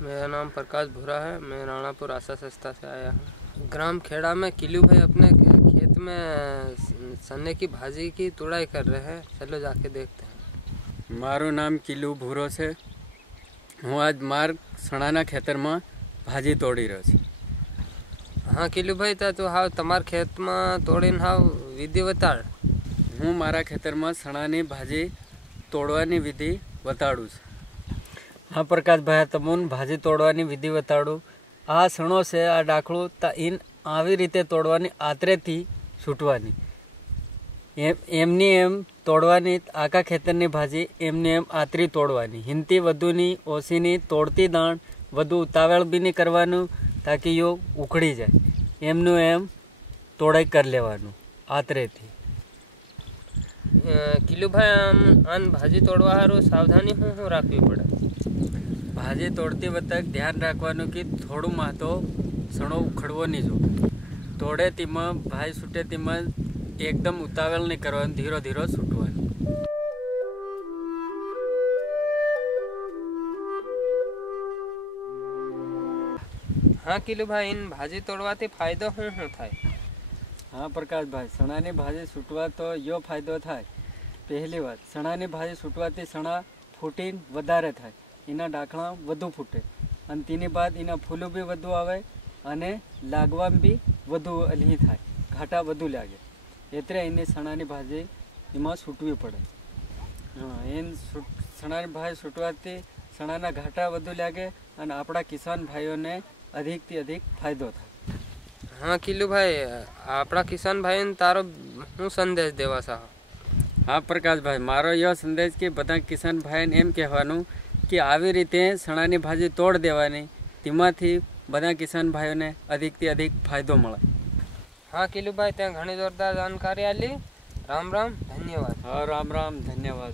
मेरा नाम प्रकाश भूरा है। मैं राणापुर आशा संस्था से आया हूँ। ग्राम खेड़ा में किलू भाई अपने खेत में सन्ने की भाजी की तुड़ाई कर रहे हैं। चलो जाके देखते हैं। मारू नाम किलू भूरो से। हूँ आज मार सणाना खेतर में भाजी तोड़ी रहो छे। हाँ किलू भाई तो हाव तमार खेत में तोड़ीने हाव विधि बताड़। हूँ मारा खेतर में सणानी भाजी तोड़वानी विधि बताड़ू छे। हाँ प्रकाश भाई तमोन भाजी तोड़वानी विधि बताड़ू। आ सणो से आ डाकड़ू ता इन आवी रीते तोड़वानी आतरे थी छूटवानी एमनी एम तोड़वानी। आका खेतरनी भाजी एमनी एम आतरी तोड़वानी। हिंती वधुनी ओसीनी तोड़ती दाण वधु उतावळ भी नहीं करवानुं ताकि यो उखड़ी जाए। एमनु एम तोड़ाई कर लेवानुं आतरे थी। किलू भाई आन भाजी तोड़वा हारू सावधानी हूँ राखवी पड़े। भाजी तोड़ती वक्त ध्यान राखवानुं कि थोड़ू महतो सणो उखड़वो नहीं जो। तोड़े तीमा भाई छूटे तीमा एकदम उतावल नहीं करवानुं, धीरो धीरो छूटवानुं। हाँ किलू भाई इन भाजी तोड़वाथी फायदो हूँ थाय। हाँ प्रकाश भाई सणानी भाजी छूटवा तो यो फायदो थाय। पहली बात सणानी भाजी छूटवाथी सणा फूटीने वधारे थाय, इना डाकणा वधु फूटे अने तेनी बाद इना फूलो भी वधु आवे अने लागवामां भी वधु अली थाय, घाटा वधु लागे। एतरे एनी सणानी भाजी एमां छूटवी पड़े। हाँ एन सणानी भाजी छूटवाथी सणाना घाटा वधु लागे अने आपणा किसान भाईओने अधिक थी अधिक फायदो थाय। हाँ किलू भाई आपणा किसान भाई ने तारो हूँ संदेश देवा सा। हाँ प्रकाश भाई मारो यो संदेश कि बधा किसान भाई ने एम कहेवानुं कि आवी रीते सणानी भाजी तोड़ देवानी, तेमांथी बधा किसान भाईओ ने अधिक थी अधिक फायदो मळे। हाँ किलू भाई ते घणी जोरदार जानकारी आली। राम राम धन्यवाद। हाँ राम राम धन्यवाद।